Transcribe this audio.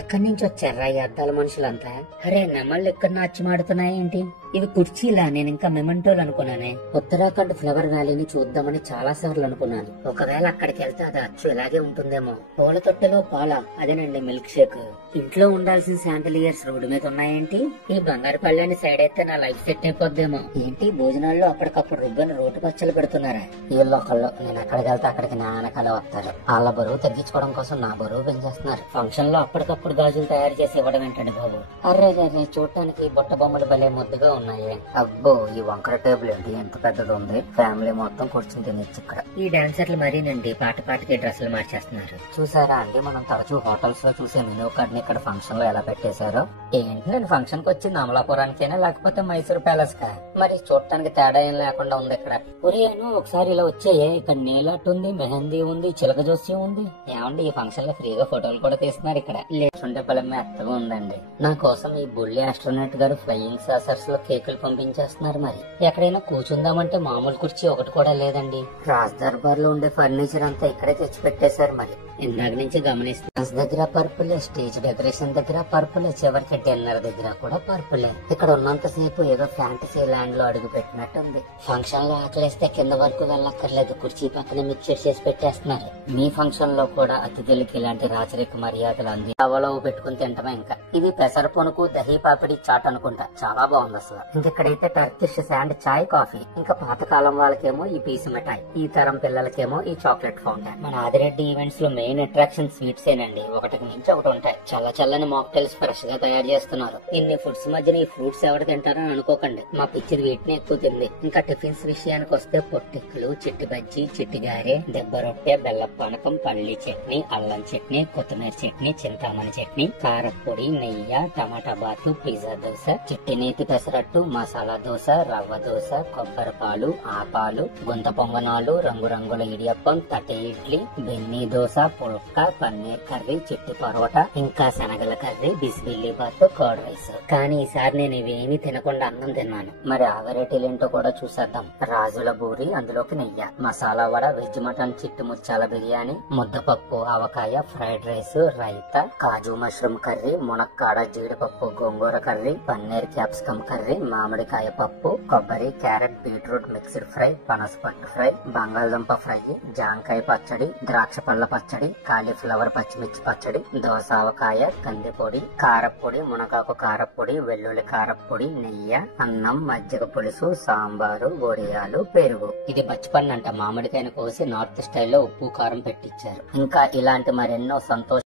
ఎక్కడి నుంచి వచ్చారా ఈ అద్దాల మనుషులంతా? అరే నెమళ్ళు ఇక్కడ నాట్యమాడుతున్నాయేంటి? ఇవి కుర్చీలా? నేను ఇంకా మెమెంటోలు అనుకున్నానే. ఉత్తరాఖండ్ ఫ్లవర్ వ్యాలీని చూద్దామని చాలా సార్లు అనుకున్నాను. ఒకవేళ అక్కడికి వెళ్తే అది అచ్చు ఇలాగే ఉంటుందేమో. పూల తొట్టెలో పాల, అదేనండి మిల్క్ షేక్. ఇంట్లో ఉండాల్సిన శాండలియర్స్ రోడ్డు మీద ఉన్నాయేంటి? ఈ బంగారు పళ్ళని సైడ్ అయితే నా లైఫ్ సెట్ అయిపోద్దేమో. ఏంటి భోజనాల్లో అప్పటికప్పుడు రుబ్బని రోటి పచ్చలు పెడుతున్నారా? వీళ్ళొకళ్ళు నేను ఎక్కడికి వెళ్తే అక్కడికి నా వెనకాల వస్తారు. వాళ్ళ బరువు తగ్గించుకోవడం కోసం నా బరువు పెంచేస్తున్నారు. ఫంక్షన్ లో అప్పటికప్పుడు గాజులు తయారు చేసి ఇవ్వడం ఏంటండి బాబు? అర్రే చూడటానికి బుట్ట బొమ్మలు భలే ముద్దుగా ఉన్నాయి. అబ్బో ఈ వంకర టేబుల్ ఏంటి ఎంత పెద్దది ఉంది. ఫ్యామిలీ మొత్తం కూర్చుని తినచ్చు ఇక్కడ. ఈ డాన్సర్లు మరీనండి పాట పాటకి డ్రెస్సులు మార్చేస్తున్నారు. చూసారా అండి, మనం తరచూ హోటల్స్ లో చూసే మెనూ కార్డ్ ని ఇక్కడ ఫంక్షన్ లో ఎలా పెట్టేశారో. ఏంటి నేను ఫంక్షన్ కి వచ్చింది అమలాపురానికైనా లేకపోతే మైసూర్ ప్యాలెస్ కా? మరి చూడటానికి తేడా ఏం లేకుండా ఉంది ఇక్కడ. ఒరేను ఒకసారి ఇలా వచ్చాయే, ఇక్కడ నీలాట్ ఉంది, మెహందీ ఉంది, చిలక జోస్యం ఉంది. ఏమండి ఈ ఫంక్షన్ లో ఫ్రీగా ఫోటోలు కూడా తీస్తున్నారు ఇక్కడ. లేచుంటే పల్లె మెత్తగా ఉందండి. నా కోసం ఈ బుల్లి ఆస్ట్రోనట్ గారు ఫ్లయింగ్ సాసర్స్ లో కేకులు పంపించేస్తున్నారు. మరి ఎక్కడైనా కూర్చుందామంటే మామూలు కుర్చీ ఒకటి కూడా లేదండి. రాజ్ దర్బార్ లో ఉండే ఫర్నిచర్ అంతా ఇక్కడే తెచ్చి పెట్టేశారు. మరి ఇందాక నుంచి గమనిస్తున్నా దగ్గర పర్పులే, స్టేజ్ డెకరేషన్ దగ్గర పర్పులే, చివరికి డిన్నర్ దగ్గర కూడా పర్పులే. ఇక్కడ ఉన్నంత సేపు ఏదో ఫ్యాంటసీ ల్యాండ్ లో అడుగు పెట్టినట్టుంది. ఫంక్షన్ లో ఆకలిస్తే కింద వరకు వెళ్ళక్కర్లేదు, కుర్చీ పక్కన మిక్చర్ చేసి పెట్టేస్తున్నారు. మీ ఫంక్షన్ లో కూడా అతిథులకి ఇలాంటి రాచరిక మర్యాదలు అంది అవలవు పెట్టుకుని తింటమే. ఇంకా ఇది పెసర పొనుకు దహీ పాపిడి చాట్ అనుకుంటా, చాలా బాగుంది అసలు. ఇంకెక్కడైతే టర్కిష్ శాండ్ చాయ్ కాఫీ, ఇంకా పాతకాలం వాళ్ళకేమో ఈ పీసు మిఠాయి, ఈ తరం పిల్లలకేమో ఈ చాక్లెట్ ఫౌంటైన్. మన ఆదిరెడ్డి ఈవెంట్స్ లో మెయిన్ అట్రాక్షన్ స్వీట్స్ ఏనండి. ఒకటికి మించి ఒకటి ఉంటాయి. చల్లని మాక్టైల్స్ ఫ్రెష్ గా తయారు చేస్తున్నారు. ఇన్ని ఫుడ్స్ మధ్యన ఈ ఫ్రూట్స్ ఎవరు తింటారని అనుకోకండి, మా పిచ్చిది వీటిని ఎక్కువ తింది. ఇంకా టిఫిన్స్ విషయానికి వస్తే పొట్టిక్కులు, చిట్టి బజ్జీ, చిట్టి గారె, దెబ్బ రొట్టె, బెల్లం పానకం, పల్లి చట్నీ, అల్లం చట్నీ, కొత్తిమీర చట్నీ, చింతామణి చట్నీ, కారపొడి, నెయ్యి, టమాటా బాతు, పిజ్జా దోశ, చిట్టి నేతి పెసరట్టు, మసాలా దోశ, రవ్వ దోశ, కొబ్బరి పాలు, ఆపాలు, గుంత పొంగనాలు, రంగురంగుల ఇడియప్పం, తటి ఇడ్లీ, బెన్నీ దోశ, పుల్క, పన్నీర్ కర్రీ, చిట్టి పరోటా, ఇంకా శనగల కర్రీ, బిస్బిల్లి బాత్, కర్డ్ రైస్. కానీ ఈసారి నేను ఇవేమీ తినకుండా అన్నం తిన్నాను. మరి ఆ వెరైటీలు ఏంటో కూడా చూసేద్దాం. రాజుల బూరి, అందులోకి నెయ్యి, మసాలా వడ, వెజ్ మటన్, చిట్టి ముత్యాల బిర్యానీ, ముద్దపప్పు, ఆవకాయ, ఫ్రైడ్ రైస్, రైతా, కాజు మష్రూమ్ కర్రీ, మునక్కాడ జీడిపప్పు గోంగూర కర్రీ, పన్నీర్ క్యాప్సికమ్ కర్రీ, మామిడికాయ పప్పు, కొబ్బరి, క్యారెట్, బీట్రూట్ మిక్స్డ్ ఫ్రై, పనసపట్టు ఫ్రై, బంగాళదుంప ఫ్రై, జాంకాయ పచ్చడి, ద్రాక్ష పళ్ళ పచ్చడి, కాలీఫ్లవర్ పచ్చిమిర్చి పచ్చడి, దోసావకాయ, కందిపొడి, కారపొడి, మునగాకు కారపొడి, వెల్లుల్లి కారపొడి, నెయ్యి, అన్నం, మజ్జిగ పులుసు, సాంబారు, వడియాలు, పెరుగు. ఇది బచ్చిపన్ను అంట. మామిడికాయను కోసి నార్త్ స్టైల్లో ఉప్పు కారం పెట్టించారు. ఇంకా ఇలాంటి మరెన్నో సంతోష